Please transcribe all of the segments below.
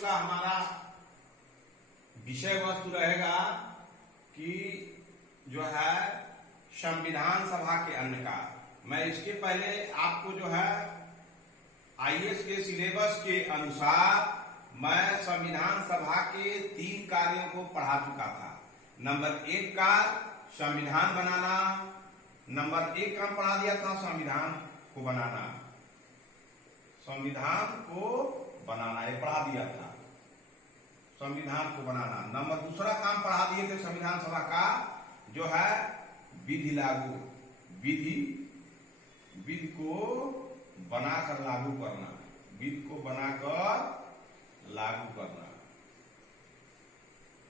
का हमारा विषय वस्तु रहेगा कि जो है संविधान सभा के अन्य कार्य। मैं इसके पहले आपको जो है आईएएस के सिलेबस के अनुसार मैं संविधान सभा के 3 कार्यों को पढ़ा चुका था। नंबर 1 कार्य संविधान बनाना, नंबर 1 काम पढ़ा दिया था संविधान को बनाना, संविधान को बनाना ये पढ़ा दिया था, संविधान को बनाना। नंबर 2 काम पढ़ा दिए थे संविधान सभा का जो है विधि लागू, विधि को बनाकर लागू करना, विधि को बनाकर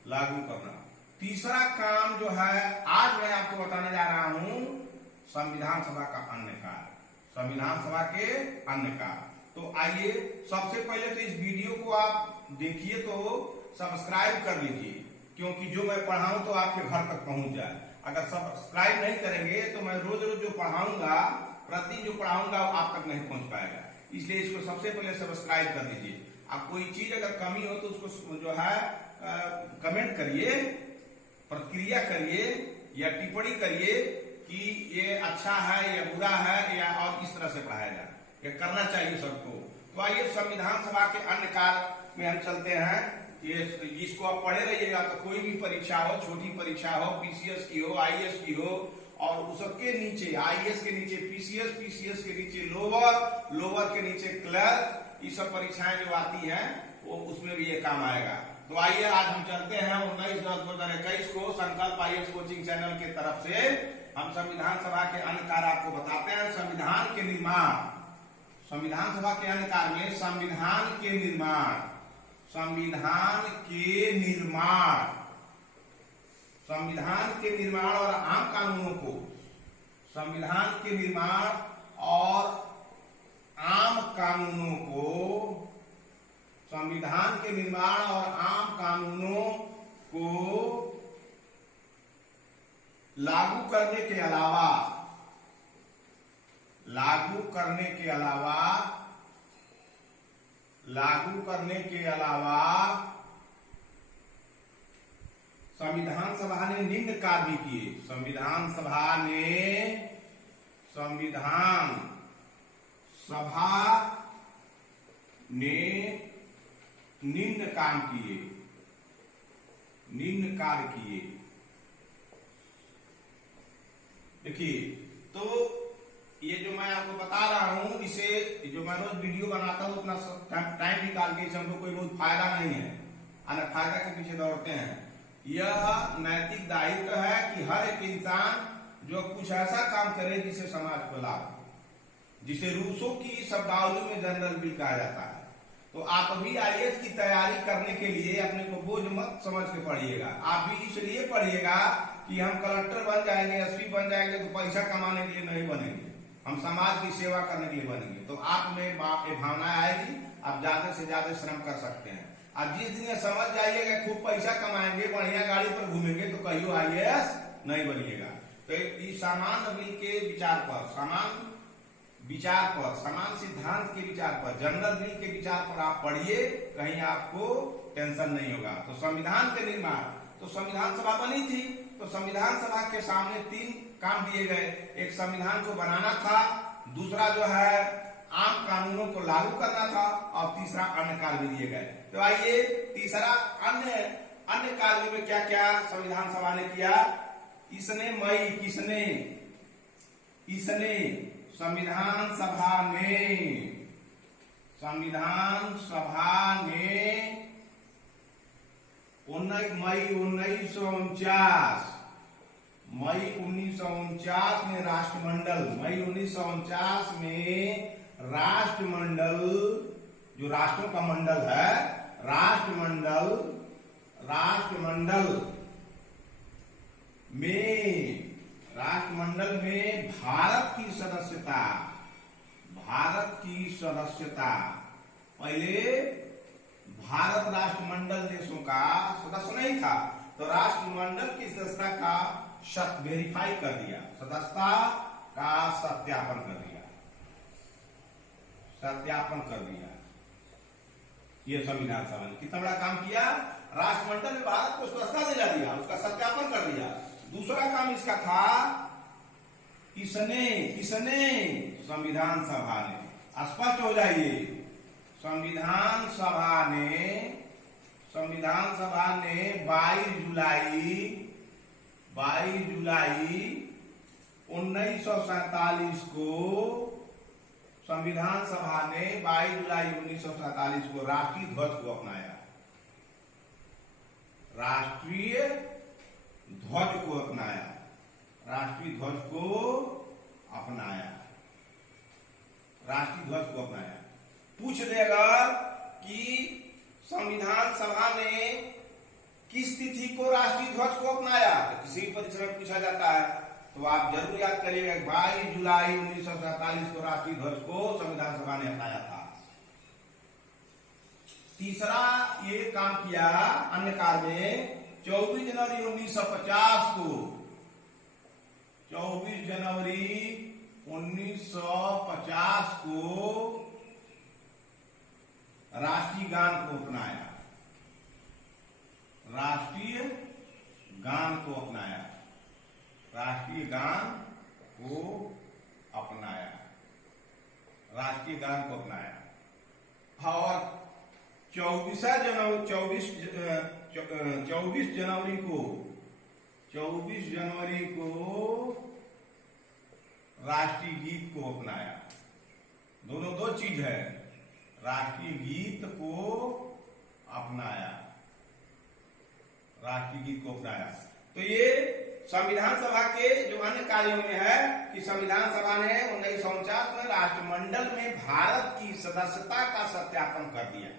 लागू करना। तीसरा काम जो है आज मैं आपको बताने जा रहा हूं संविधान सभा का अन्य कार्य, संविधान सभा के अन्य कार्य। तो आइए सबसे पहले तो इस वीडियो को आप देखिए तो सब्सक्राइब कर लीजिए, क्योंकि जो मैं पढ़ाऊं तो आपके घर तक पहुंच जाए। अगर सब्सक्राइब नहीं करेंगे तो मैं रोज रोज जो पढ़ाऊंगा, प्रतिदिन जो पढ़ाऊंगा वो आप तक नहीं पहुंच पाएगा। इसलिए इसको सबसे पहले सब्सक्राइब कर लीजिए। आप कोई चीज अगर कमी हो तो उसको जो है कमेंट करिए, प्रतिक्रिया करिए या टिप्पणी करिए कि ये अच्छा है या बुरा है या और किस तरह से पढ़ाया जाए, ये करना चाहिए सबको। तो आइए संविधान सभा के अन्य कार्य में हम चलते हैं। ये इसको आप पढ़े रहिएगा तो कोई भी परीक्षा हो, छोटी परीक्षा हो, पीसीएस की हो, आईएएस की हो, और उसके नीचे आईएएस के नीचे पीसीएस, पीसीएस के नीचे लोअर, लोअर के नीचे क्लर्क, ये सब परीक्षाएं जो आती हैं वो उसमें भी ये काम आएगा। तो आइए आज हम चलते हैं 19/10/2021 को संकल्प आईएएस कोचिंग चैनल के तरफ से हम संविधान सभा के अन्य कार्य आपको बताते हैं। संविधान के निर्माण, संविधान सभा के अन्य कार्य में संविधान के निर्माण, संविधान के निर्माण, संविधान के निर्माण और आम कानूनों को, संविधान के निर्माण और आम कानूनों को, संविधान के निर्माण और आम कानूनों को लागू करने के अलावा, लागू करने के अलावा संविधान सभा ने निम्न कार्य भी किए। संविधान सभा ने निम्न काम किए, निम्न कार्य किए। देखिए तो ये जो मैं आपको बता रहा हूं, इसे जो मैं रोज वीडियो बनाता हूं उतना टाइम निकाल के हमको कोई बहुत फायदा नहीं है, अलग फायदा के पीछे दौड़ते हैं। यह नैतिक दायित्व है कि हर एक इंसान जो कुछ ऐसा काम करे जिसे समाज को लाभ, जिसे रूसों की शब्दावली में जनरल बिल कहा जाता है। तो आप भी आईएएस की तैयारी करने के लिए अपने को बोझ मत समझ के पढ़िएगा। आप भी इसलिए पढ़िएगा कि हम कलेक्टर बन जाएंगे, एसपी बन जाएंगे तो पैसा कमाने के लिए नहीं बनेंगे, हम समाज की सेवा करने के लिए बनेंगे। तो आप में भावना आएगी, आप ज्यादा से ज्यादा श्रम कर सकते हैं। अब जिस दिन समझ जाइएगा खूब पैसा कमाएंगे, बढ़िया गाड़ी पर घूमेंगे, तो कहियो आईएएस नहीं बनिएगा। तो इस सामान्य बिल के विचार पर, समान सिद्धांत के विचार पर, जनरल बिल के विचार पर आप पढ़िए, कहीं आपको टेंशन नहीं होगा। तो संविधान के निर्माण, तो संविधान सभा बनी थी, तो संविधान सभा के सामने 3 काम दिए गए। एक संविधान को बनाना था, दूसरा जो है आम कानूनों को लागू करना था, और तीसरा अन्य कार्य भी दिए गए। तो आइए तीसरा अन्य कार्य में क्या क्या संविधान सभा ने किया। इसने संविधान सभा ने मई 1949 में राष्ट्रमंडल, मई 1949 में राष्ट्रमंडल, जो राष्ट्रों का मंडल है, राष्ट्रमंडल में भारत की सदस्यता, पहले भारत राष्ट्रमंडल देशों का सदस्य नहीं था, तो राष्ट्रमंडल की सदस्यता का वेरीफाई कर दिया, सदस्यता का सत्यापन कर दिया। ये संविधान सभा ने कितना बड़ा काम किया, राष्ट्रमंडल में भारत को सदस्यता दिला दिया, उसका सत्यापन कर दिया। दूसरा काम इसका था, किसने किसने संविधान सभा ने, स्पष्ट हो जाइए, संविधान सभा ने 22 जुलाई 1947 को संविधान सभा ने 22 जुलाई 1947 को राष्ट्रीय ध्वज को अपनाया, राष्ट्रीय ध्वज को अपनाया, राष्ट्रीय ध्वज को अपनाया, राष्ट्रीय ध्वज को अपनाया। पूछ देगा कि संविधान सभा ने किस तिथि को राष्ट्रीय ध्वज को अपनाया, तो किसी भी परीक्षा में पूछा जाता है, तो आप जरूर याद करिएगा 22 जुलाई 1947 को राष्ट्रीय ध्वज को संविधान सभा ने अपनाया था। तीसरा ये काम किया अन्य कार्य में, 24 जनवरी 1950 को, 24 जनवरी 1950 को राष्ट्रीय गान को अपनाया, राष्ट्रीय गान को अपनाया, राष्ट्रीय गान को अपनाया, राष्ट्रीय गान को अपनाया। और 24 जनवरी को राष्ट्रीय गीत को अपनाया। दोनों दो चीज है, राष्ट्रीय गीत को अपनाया, राष्ट्रीय गीत को अपनाया। तो ये संविधान सभा के जो अन्य कार्यों में है कि संविधान सभा ने 1949 में राष्ट्रमंडल में भारत की सदस्यता का सत्यापन कर दिया।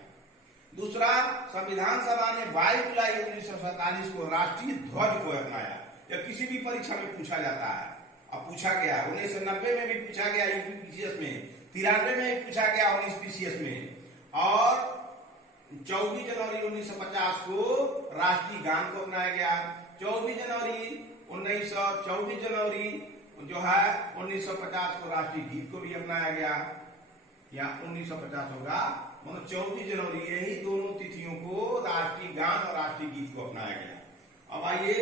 दूसरा, संविधान सभा ने 22 जुलाई 1947 को राष्ट्रीय ध्वज को अपनाया। यह किसी भी परीक्षा में पूछा जाता है, अब पूछा गया 1990 में भी पूछा गया यूपीपीसीएस में, 93 में भी पूछा गया 19 पीसीएस में, और 24 जनवरी 1950 को राष्ट्रीय गान को अपनाया गया। 24 जनवरी जो है 1950 को राष्ट्रीय गीत को भी अपनाया गया, या 1950 होगा, मतलब 24 जनवरी, यही दोनों तिथियों को राष्ट्रीय गान और राष्ट्रीय गीत को अपनाया गया। अब आइए,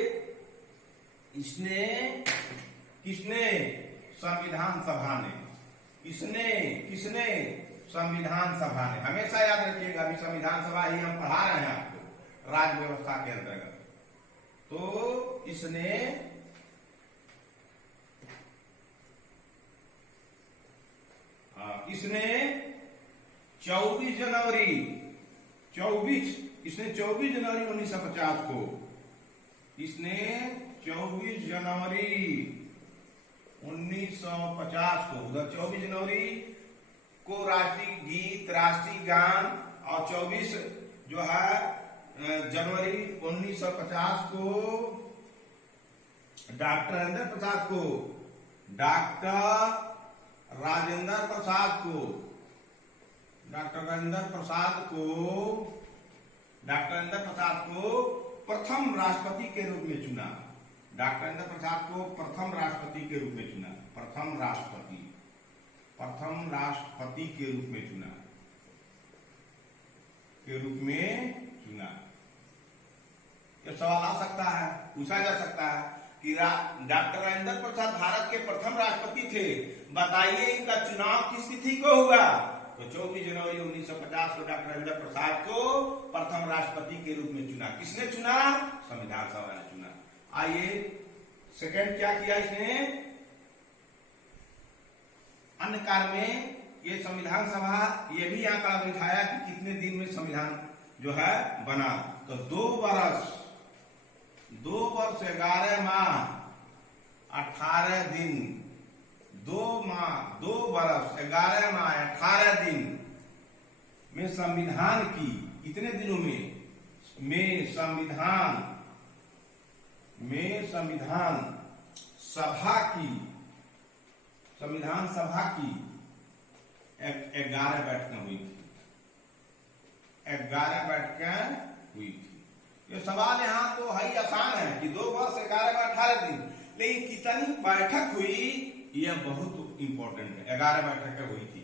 किसने संविधान सभा ने, किसने संविधान सभा ने, हमेशा याद रखिएगा, अभी संविधान सभा ही हम पढ़ा रहे हैं आपको राज्य व्यवस्था के अंतर्गत। तो इसने इसने 24 जनवरी 1950 को, इसने 24 जनवरी 1950 को, उधर 24 जनवरी को राष्ट्रीय गीत, राष्ट्रीय गान, और 24 जो है जनवरी 1950 को डॉक्टर राजेंद्र प्रसाद को प्रथम राष्ट्रपति के रूप में चुना, डॉक्टर राजेंद्र प्रसाद को प्रथम राष्ट्रपति के रूप में चुना, प्रथम राष्ट्रपति के रूप में चुना, यह सवाल आ सकता है, पूछा जा सकता है कि डॉक्टर राजेंद्र प्रसाद भारत के प्रथम राष्ट्रपति थे, बताइए इनका चुनाव किस तिथि को हुआ, तो 24 जनवरी 1950 को डॉक्टर राजेंद्र प्रसाद को प्रथम राष्ट्रपति के रूप में चुना। किसने चुना? संविधान सभा ने चुना। आइए, सेकंड क्या किया इसने अन्य कार्य में, ये संविधान सभा ये भी आंकड़ा दिखाया कि कितने दिन में संविधान जो है बना, तो 2 वर्ष 11 माह 18 दिन, 2 वर्ष 11 माह 18 दिन में संविधान की, इतने दिनों में संविधान सभा की 11 बैठकें हुई थी, 11 बैठकें हुई थी। ये सवाल यहाँ तो है ही आसान है कि 2 वर्ष 11 में 18 दिन, लेकिन कितनी बैठक हुई यह बहुत इंपॉर्टेंट है। 11 बैठकें हुई थी,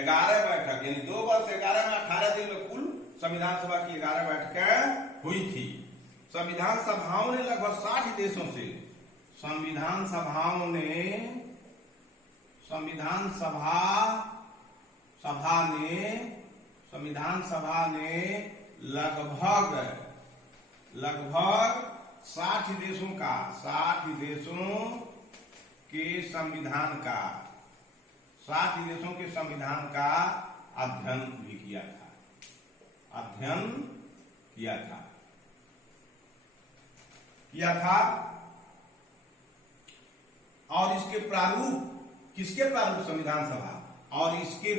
11 बैठक, यानी 2 वर्ष 11 में 18 दिन में कुल संविधान सभा की 11 बैठकें हुई थी। संविधान सभाओं ने लगभग 60 देशों से संविधान सभा ने लगभग 60 देशों के संविधान का अध्ययन भी किया था और इसके प्रारूप संविधान सभा और इसके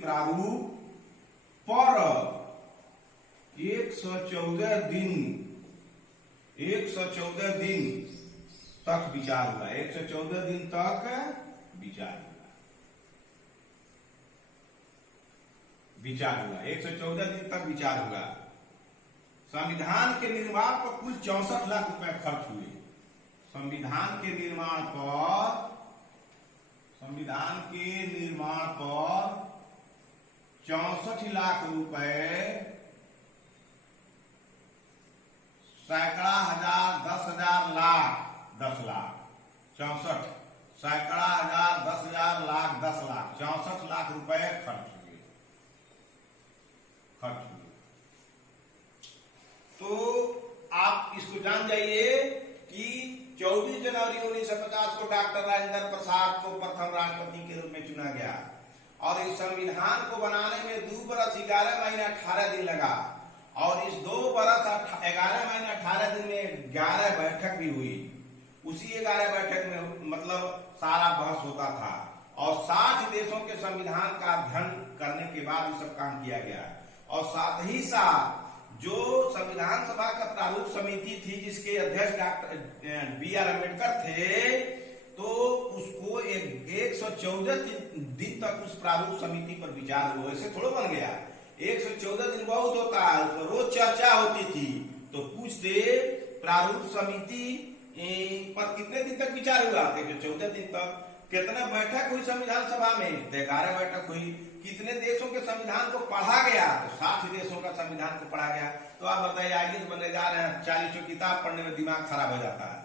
प्रारूप पर 114 दिन तक विचार हुआ। 114 दिन तक विचार हुआ। संविधान के निर्माण पर कुल 64 लाख रुपए खर्च हुए। संविधान के निर्माण पर 64 लाख रुपए, सैकड़ा हजार, 10,000 लाख, 10 लाख, 64 सैकड़ा हजार, 10,000 लाख, 10 लाख, 64 लाख रुपए खर्च हुए। तो आप इसको जान जाइए कि 24 जनवरी 1950 को डॉक्टर राजेंद्र प्रसाद को प्रथम राष्ट्रपति के रूप में चुना गया और इस संविधान को बनाने में 2 बरस 11 महीना 18 दिन लगा और इस 2 बरस 11 महीना 18 दिन में 11 बैठक भी हुई। उसी 11 बैठक में मतलब सारा बहस होता था और 60 देशों के संविधान का अध्ययन करने के बाद ये सब काम किया गया। और साथ ही साथ जो संविधान सभा का प्रारूप समिति थी जिसके अध्यक्ष डॉक्टर BR अम्बेडकर थे, तो उसको 114 दिन तक उस प्रारूप समिति पर विचार हुआ। ऐसे थोड़ा बन गया, 114 दिन बहुत होता है, तो रोज चर्चा होती थी। तो पूछते प्रारूप समिति पर कितने दिन तक विचार हुआ? 114 दिन तक। कितना बैठक हुई संविधान सभा में? 11 बैठक हुई। कितने देशों के संविधान को पढ़ा गया? तो 60 देशों का संविधान को पढ़ा गया। तो आप बताइए, आईएएस बनने जा रहे हैं, 40 किताब पढ़ने में दिमाग खराब हो जाता है,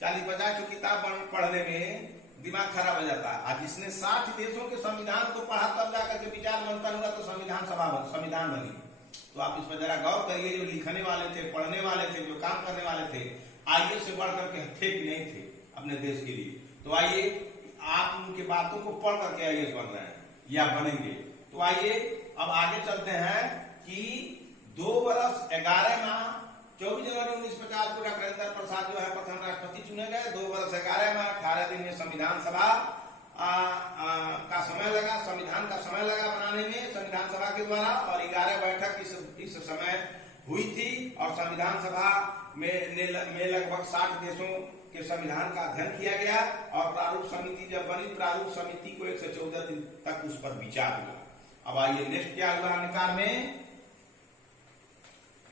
40-50 किताब पढ़ने में दिमाग खराब हो जाता है। आज जिसने 60 देशों के संविधान को पढ़ा तब जाकर के विचार मंथन हुआ तो संविधान बनी। तो आप इस पर जरा गौर करिए, जो लिखने वाले थे, पढ़ने वाले थे, जो काम करने वाले थे, आईएएस से बढ़ करके थे कि नहीं थे अपने देश के लिए? तो आइए, आप उनकी बातों को पढ़ करके आईएएस बन रहे हैं या बनेंगे। तो आइए अब आगे चलते हैं कि 2 बरस 11 माह 24 जनवरी 1950 को डॉक्टर राजेंद्र प्रसाद जो है प्रथम राष्ट्रपति चुने गए। 2 बरस 11 माह 18 दिन में संविधान सभा का समय लगा, संविधान का समय लगा बनाने में संविधान सभा के द्वारा, और 11 बैठक इस समय हुई थी और संविधान सभा में लगभग 60 देशों के संविधान का अध्ययन किया गया और प्रारूप समिति जब बनी, प्रारूप समिति को 114 दिन तक उस पर विचार हुआ। अब आइए नेक्स्ट क्या हुआ निकार में,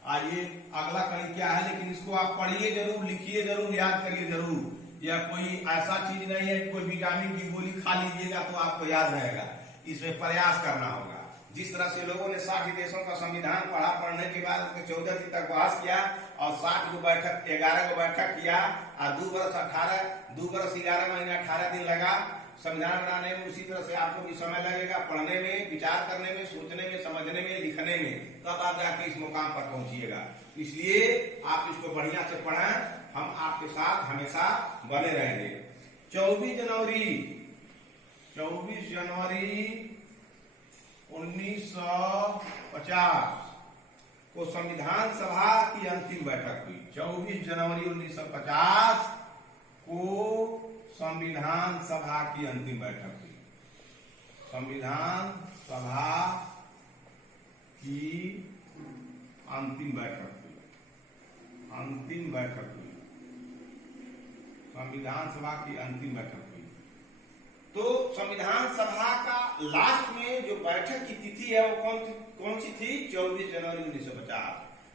आइए अगला कड़ी क्या है, लेकिन इसको आप पढ़िए जरूर, लिखिए जरूर, याद करिए जरूर। यह कोई ऐसा चीज नहीं है कि कोई विटामिन की गोली खा लीजिएगा तो आपको याद रहेगा, इसमें प्रयास करना होगा। जिस तरह से लोगों ने 60 देशों का संविधान पढ़ने के बाद उसके 14 दिन तक बहस किया और 11 को बैठक किया और 2 बरस 11 महीने 18 दिन लगा संविधान बनाने में। उसी तरह से आपको भी समय लगेगा पढ़ने में, विचार करने में, सोचने में, समझने में, लिखने में, तब आप जाके इस मुकाम पर पहुंचिएगा। इसलिए आप इसको बढ़िया से पढ़ें, हम आपके साथ हमेशा बने रहेंगे। 24 जनवरी 1950 को संविधान सभा की अंतिम बैठक हुई। 24 जनवरी 1950 को संविधान सभा की अंतिम बैठक हुई। संविधान सभा की अंतिम बैठक हुई। संविधान सभा की अंतिम बैठक हुई। तो संविधान सभा का लास्ट में जो बैठक की तिथि है वो कौन सी थी? 24 जनवरी 1950।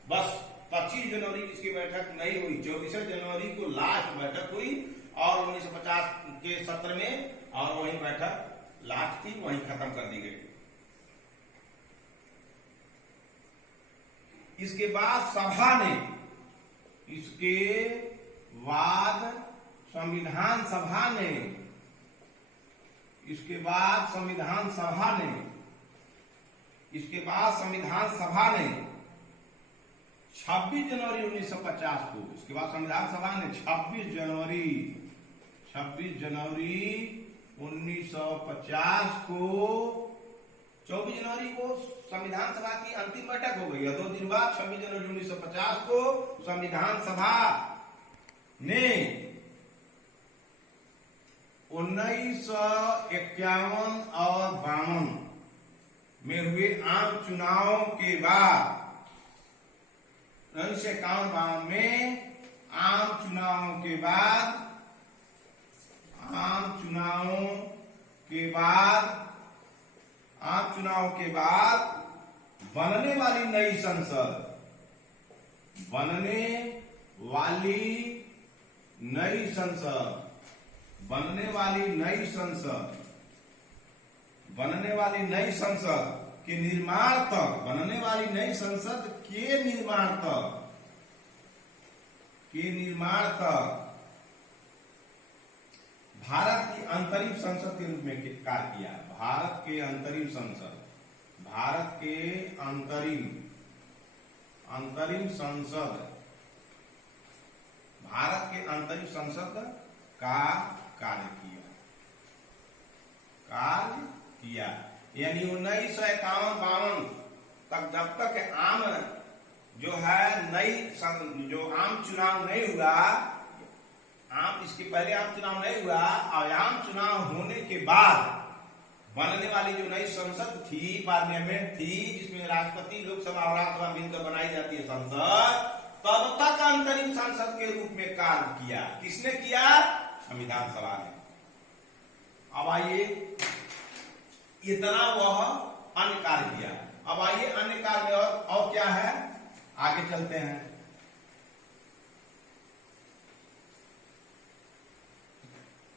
बस 25 जनवरी इसकी बैठक नहीं हुई, 24 जनवरी को लास्ट बैठक हुई और 1950 के सत्र में और वही बैठक लास्ट थी, वही खत्म कर दी गई। इसके बाद सभा ने, इसके बाद संविधान सभा ने, इसके बाद संविधान सभा ने, इसके बाद संविधान सभा ने 26 जनवरी 1950 को, इसके बाद संविधान सभा ने 26 जनवरी 1950 को, 24 जनवरी को संविधान सभा की अंतिम बैठक हो गई है। 2 दिन बाद 26 जनवरी 1950 को संविधान सभा ने 1951 और 52 में हुए आम चुनावों के बाद, 1951-52 में आम चुनावों के बाद, आम चुनावों के बाद बनने वाली नई संसद, बनने वाली नई संसद के निर्माण तक, बनने वाली नई संसद के निर्माण तक भारत की अंतरिम संसद के रूप में कार्य किया। भारत के अंतरिम संसद का कार्य किया। यानी 1951-52 तक, जब तक आम जो है जो आम चुनाव नहीं हुआ, इसके पहले आम चुनाव नहीं हुआ और आम चुनाव होने के बाद बनने वाली जो नई संसद थी, पार्लियामेंट थी, जिसमें राष्ट्रपति, लोकसभा और राज्यसभा मिलकर बनाई जाती है संसद, तब तक अंतरिम संसद के रूप में कार्य किया। किसने किया? संविधान सभा ने। अब आइए, इतना वह अन्य कार्य किया। अब आइए अन्य कार्य और क्या है, आगे चलते हैं।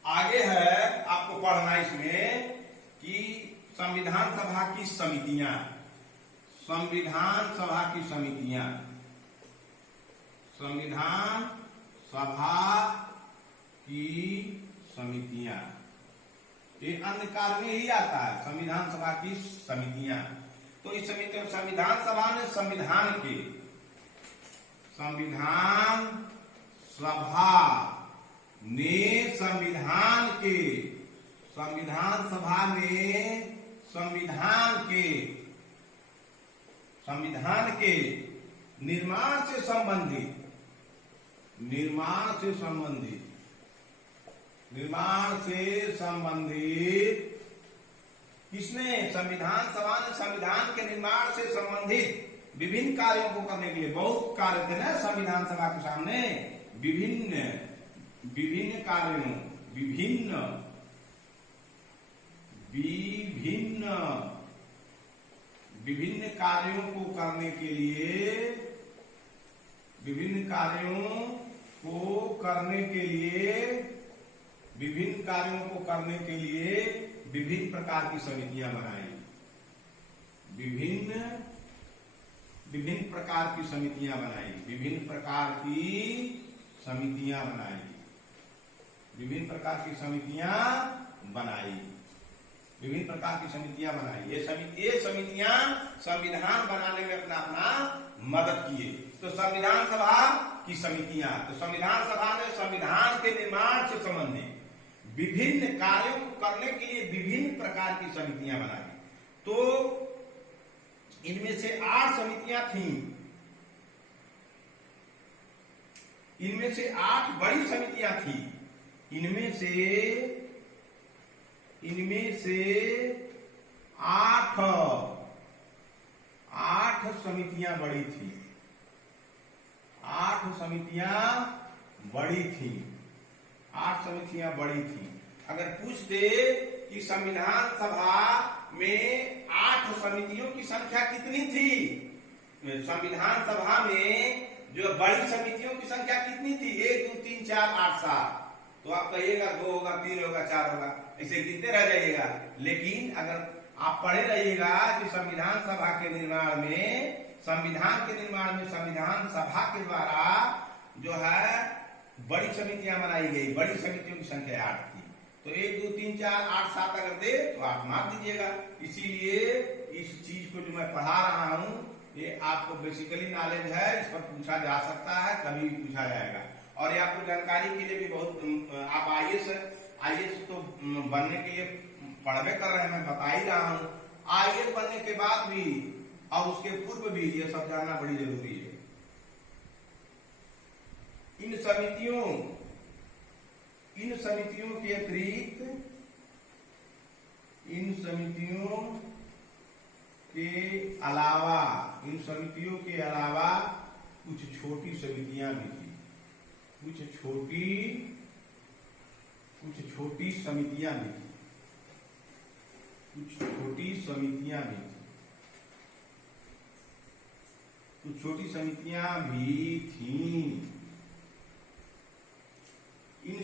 आगे है आपको पढ़ना इसमें कि संविधान सभा की समितियां, संविधान सभा की समितियां, ये अन्य कार्य में ही आता है, संविधान सभा की समितियां। तो इस समिति, संविधान सभा ने संविधान सभा ने संविधान के निर्माण से संबंधित किसने? संविधान सभा ने संविधान के निर्माण से संबंधित विभिन्न कार्यों को करने के लिए, बहुत कार्य थे ना संविधान सभा के सामने, विभिन्न कार्यों को करने के लिए, विभिन्न प्रकार की समितियां बनाई, विभिन्न प्रकार की समितियां बनाई, ये समितियां संविधान बनाने में अपना मदद किए। तो संविधान सभा की समितियां, तो संविधान सभा ने संविधान के निर्माण से संबंधित विभिन्न कार्यों को करने के लिए विभिन्न प्रकार की समितियां बनाई। तो इनमें से 8 समितियां थीं, इनमें से 8 बड़ी समितियां थी, इनमें से 8 समितियां बड़ी थी, 8 समितियां बड़ी थी। अगर पूछते कि संविधान सभा में 8 समितियों की संख्या कितनी थी, संविधान सभा में जो बड़ी समितियों की संख्या कितनी थी? 1 2 3 4 8 7, तो आप कहिएगा 2 होगा, 3 होगा, 4 होगा, ऐसे गिनते रह जाइएगा। लेकिन अगर आप पढ़े रहिएगा कि संविधान सभा के निर्माण में संविधान सभा के द्वारा जो है बड़ी समितियां बनाई गई। बड़ी समितियों की संख्या 8 थी। तो 1 2 3 4 8 7 अगर दे तो आप मार दीजिएगा। इसीलिए इस चीज को जो मैं पढ़ा रहा हूं ये आपको बेसिकली नॉलेज है, इस पर पूछा जा सकता है, कभी भी पूछा जाएगा। और ये आपको जानकारी के लिए भी बहुत, आप आईएएस तो बनने के लिए पढ़वे कर रहे हैं, मैं बता ही रहा हूं। आईएएस बनने के बाद भी और उसके पूर्व भी ये सब जानना बड़ी जरूरी है। इन समितियों के अतिरिक्त इन समितियों के अलावा कुछ छोटी समितियां भी थी। कुछ छोटी समितियां भी थी। कुछ छोटी समितियां भी थीं। इन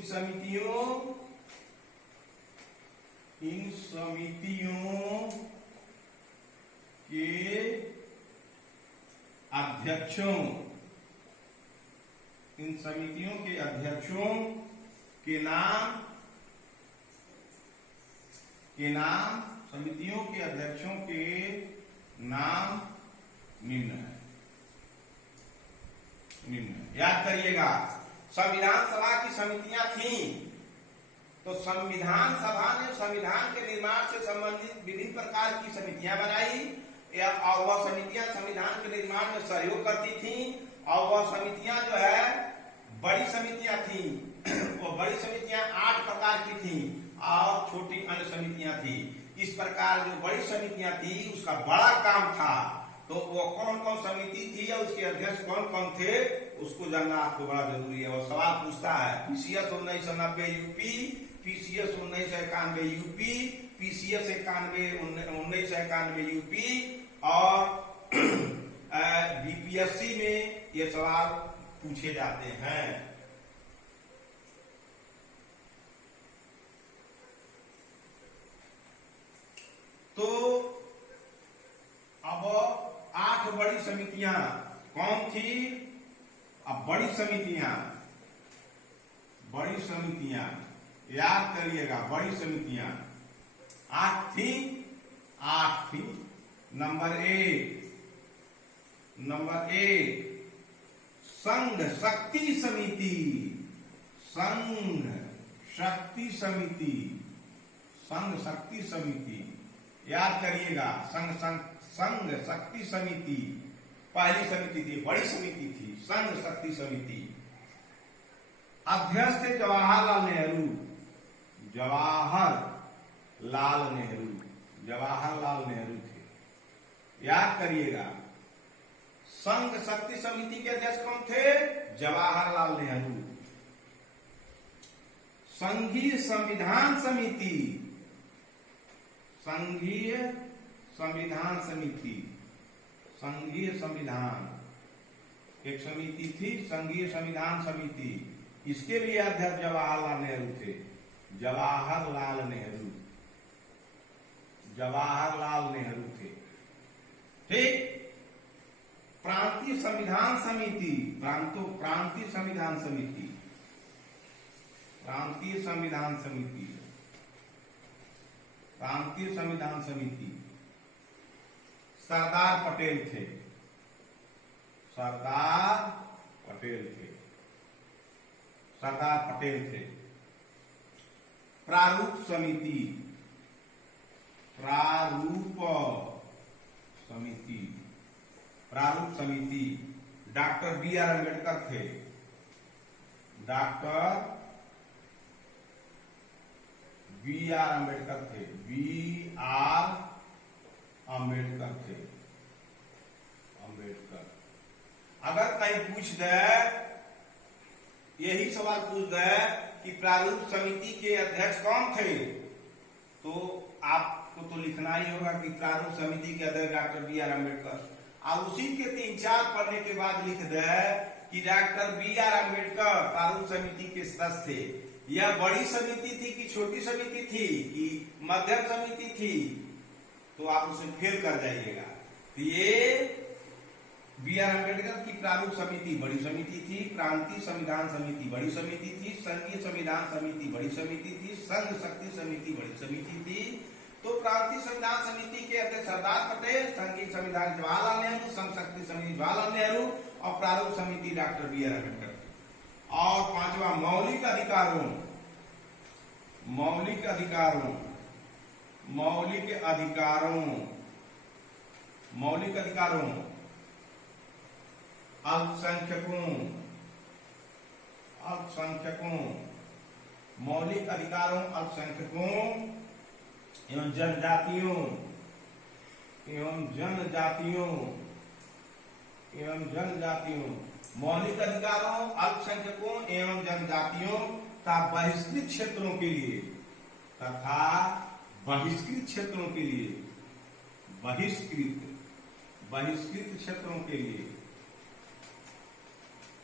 समितियों के अध्यक्षों के नाम निम्न है। याद करिएगा, संविधान सभा की समितियां थीं। तो संविधान सभा ने संविधान के निर्माण से संबंधित विभिन्न प्रकार की समितियां बनाई, और वह समितियां संविधान के निर्माण में सहयोग करती थीं। और वह समितियां जो है बड़ी समितियां थीं। वो बड़ी समितियां 8 प्रकार की थीं और छोटी अन्य समितियां थी। इस प्रकार जो बड़ी समितियां थी उसका बड़ा काम था। तो वो कौन कौन समिति थी और उसके अध्यक्ष कौन कौन थे उसको जानना आपको बड़ा जरूरी है। और सवाल पूछता है PCS 1990 UP, PCS 1991 UP, PCS 1991 UP और बीपीएससी में ये सवाल पूछे जाते हैं। तो अब 8 बड़ी समितियां कौन थी? अब बड़ी समितियां याद करिएगा, बड़ी समितियां 8 थी। नंबर 1 संघ शक्ति समिति याद करिएगा। संघ शक्ति समिति पहली समिति थी, बड़ी समिति थी, संघ शक्ति समिति। अध्यक्ष थे जवाहरलाल नेहरू थे। याद करिएगा, संघ शक्ति समिति के अध्यक्ष कौन थे? जवाहरलाल नेहरू। संघीय संविधान एक समिति थी, संघीय संविधान समिति। इसके भी अध्यक्ष जवाहरलाल नेहरू थे। जवाहरलाल नेहरू थे। ठीक। प्रांतीय संविधान समिति, सरदार पटेल थे। प्रारूप समिति डॉक्टर बी आर अम्बेडकर थे। अगर कहीं पूछ दे, यही सवाल पूछ दे कि प्रारूप समिति के अध्यक्ष कौन थे, तो आपको तो लिखना ही होगा कि प्रारूप समिति के अध्यक्ष डॉक्टर बी आर अम्बेडकर। और उसी के 3-4 पढ़ने के बाद लिख दे कि डॉक्टर बी आर अम्बेडकर प्रारूप समिति के सदस्य थे। यह बड़ी समिति थी कि छोटी समिति थी कि मध्यम समिति थी, तो आप उसे फेल कर जाइएगा। तो ये बी आर अम्बेडकर की प्रारूप समिति बड़ी समिति थी, प्रांतीय संविधान समिति बड़ी समिति थी, संघीय संविधान समिति बड़ी समिति थी, संघ शक्ति समिति बड़ी समिति थी। तो प्रांतीय संविधान समिति के अध्यक्ष सरदार पटेल, संघीय संविधान जवाहरलाल नेहरू, संघ शक्ति समिति जवाहरलाल नेहरू और प्रारूप समिति डॉक्टर बी आर अम्बेडकर। और पांचवा मौलिक अधिकारों, मौलिक अधिकारों, मौलिक अधिकारों, मौलिक अधिकारों, अल्पसंख्यकों, अल्पसंख्यकों, मौलिक अधिकारों, अल्पसंख्यकों एवं जनजातियों, एवं जनजातियों, एवं जनजातियों, मौलिक अधिकारों, अल्पसंख्यकों एवं जनजातियों तथा बहिष्कृत क्षेत्रों के लिए, तथा बहिष्कृत क्षेत्रों के लिए, बहिष्कृत क्षेत्रों के लिए,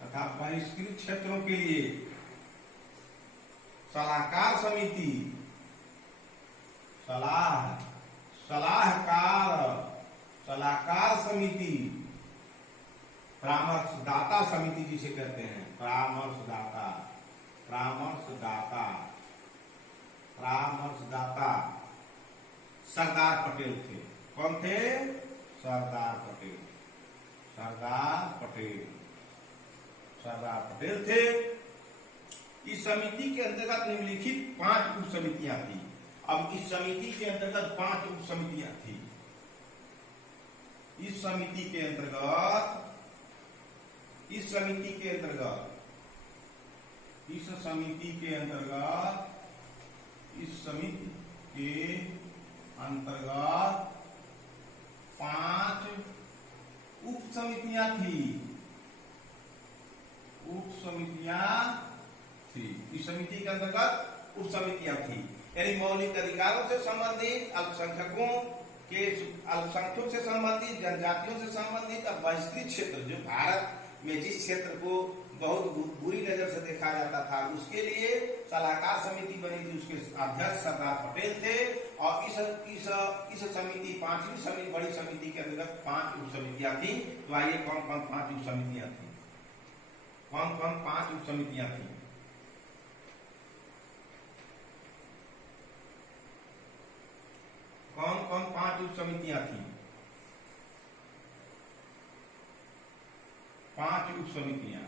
तथा बहिष्कृत क्षेत्रों के लिए सलाहकार समिति, सलाहकार समिति, परामर्शदाता समिति जिसे कहते हैं, परामर्शदाता, सरदार पटेल थे। कौन थे? सरदार पटेल थे। इस समिति के अंतर्गत निम्नलिखित 5 उप समितियां थी। अब इस समिति के अंतर्गत 5 उप समितियां थी। इस समिति के अंतर्गत पांच उप समितियां थी। इस समिति के अंतर्गत उप समितियां थी, यानी मौलिक अधिकारों से संबंधित, अल्पसंख्यकों से संबंधित, जनजातियों से संबंधित और बहिष्कृत क्षेत्र, जो भारत में जिस क्षेत्र को बहुत बुरी नजर से देखा जाता था, उसके लिए सलाहकार समिति बनी थी। उसके अध्यक्ष सरदार पटेल थे। और इस समिति, 5वीं समिति, बड़ी समिति के अंतर्गत 5 उप समितियां थी। तो आइए कौन कौन 5 उप समितियां थी? कौन कौन 5 उप समितियां थी? कौन कौन 5 उप समितियां थी? 5 उप समितियां,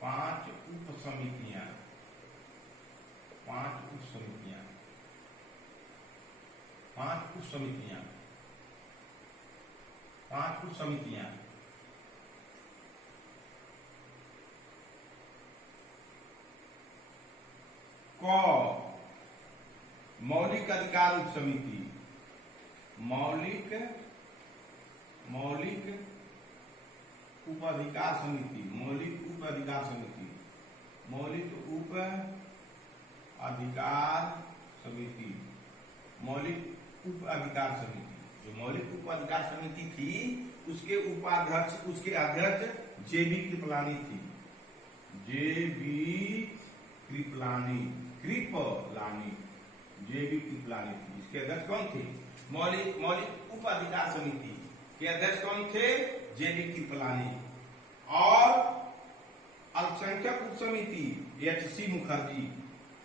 5 उप समितियां, 5 उप समितियां, 5 उप समितियां, 5 उप समितियां। क मौलिक अधिकार उप समिति, मौलिक उप अधिकार समिति, मौलिक उप अधिकार समिति, मौलिक उप अधिकार समिति, मौलिक उप अधिकार समिति। जो मौलिक उप अधिकार समिति थी, उसके उपाध्यक्ष, उसके अध्यक्ष जेबी कृपलानी थी। जेबी कृपलानी थी। इसके अध्यक्ष कौन थे? मौलिक उप अधिकार समिति के अध्यक्ष कौन थे? जेबी कृपलानी। और अल्पसंख्यक उप समिति एच.सी. मुखर्जी।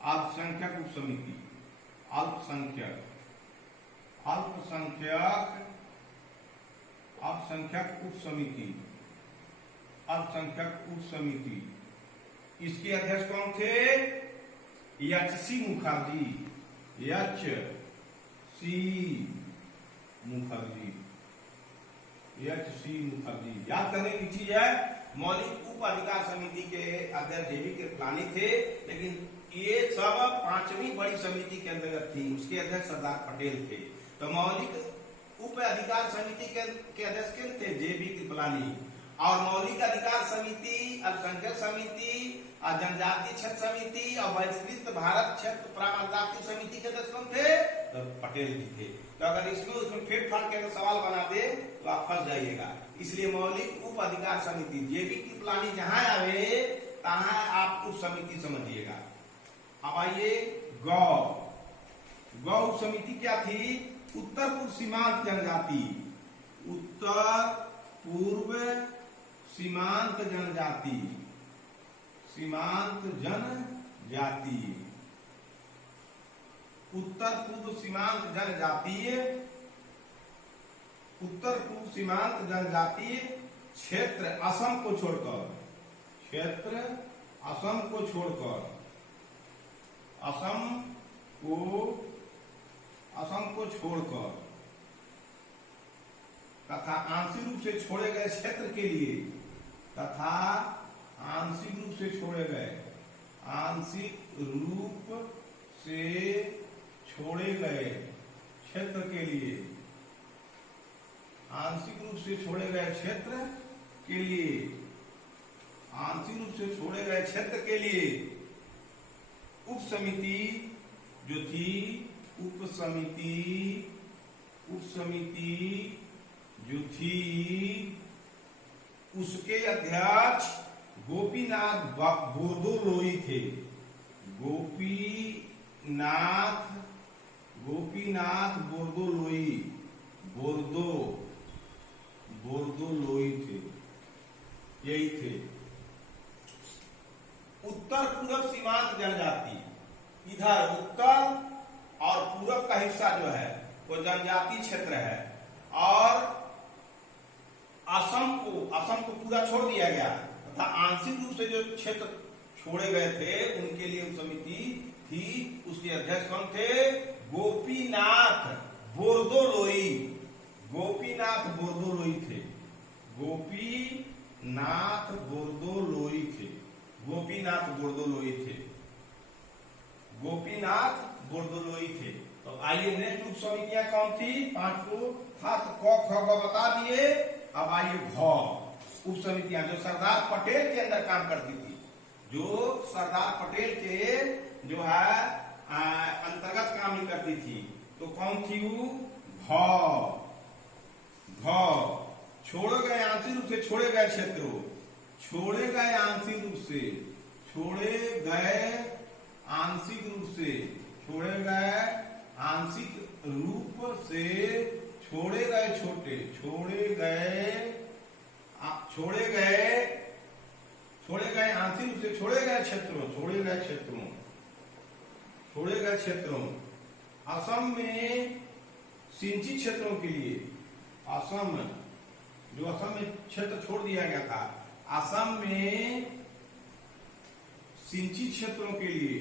अल्पसंख्यक उप समिति, अल्पसंख्यक उप समिति, इसके अध्यक्ष कौन थे? एच.सी. मुखर्जी। याद करने की चीज है, मौलिक उप अधिकार समिति के अध्यक्ष जेबी कृपलानी थे, लेकिन ये सब 5वीं बड़ी समिति के अंतर्गत थी। उसके अध्यक्ष सरदार पटेल थे। तो मौलिक उप अधिकार समिति के अध्यक्ष कौन थे? जेबी कृपलानी। और मौलिक अधिकार समिति, अल्पसंख्यक समिति, जनजाति क्षेत्र समिति और बहिष्कृत भारत क्षेत्र परामर्शदाता समिति के अध्यक्ष कौन थे? तो पटेल जी थे। तो अगर उसमें फेर फाड़ के सवाल बना दे तो आप फंस जाइएगा। इसलिए मौलिक उप अधिकार समिति जेबी कृपलानी जहां आवे कहाँ है आप उप समिति समझिएगा। अब आइए गौ। गौ उप समिति क्या थी? उत्तर पूर्व सीमांत जनजाति, उत्तर पूर्व सीमांत जनजाति, सीमांत जनजाति, उत्तर पूर्व सीमांत जनजातीय, उत्तर पूर्व सीमांत जनजातीय क्षेत्र असम को छोड़कर, क्षेत्र असम को छोड़कर, असम को छोड़कर तथा आंशिक रूप से छोड़े गए क्षेत्र के लिए, तथा आंशिक रूप से छोड़े गए, आंशिक रूप से छोड़े गए क्षेत्र के लिए, आंशिक रूप से छोड़े गए क्षेत्र के लिए, आंशिक रूप से छोड़े गए क्षेत्र के लिए उप समिति जो थी, उप समिति जो थी उसके अध्यक्ष गोपीनाथ बोरदोलोई थे। गोपीनाथ बोरदोलोई थे, यही थे। उत्तर पूर्व सीमांत जनजाति, इधर उत्तर और पूरब का हिस्सा जो है वो जनजाति क्षेत्र है, और असम को पूरा छोड़ दिया गया तथा आंशिक रूप से जो क्षेत्र छोड़े गए थे उनके लिए उप समिति थी। उसके अध्यक्ष कौन थे? गोपीनाथ बोरदोलोई थे। गोपीनाथ बोरदोलोई थे। तो आइए नेक्स्ट उप समितियां कौन थी? 5 को था, तो क ख ग बता दिए। अब आइए घ उप समितियां जो सरदार पटेल के अंदर काम करती थी, जो सरदार पटेल के जो है अंतर्गत काम ही करती थी। तो कौन थी वो? घ छोड़े गए आंशिक रूप से छोड़े गए क्षेत्रों, छोड़े गए आंशिक रूप से, छोड़े गए आंशिक रूप से, छोड़े गए आंशिक रूप से छोड़े गए छोटे, छोड़े गए आंशिक रूप से छोड़े गए क्षेत्रों, छोड़े गए क्षेत्रों असम में सिंचित क्षेत्रों के लिए, असम में क्षेत्र छोड़ दिया गया था, असम में सिंचित क्षेत्रों के लिए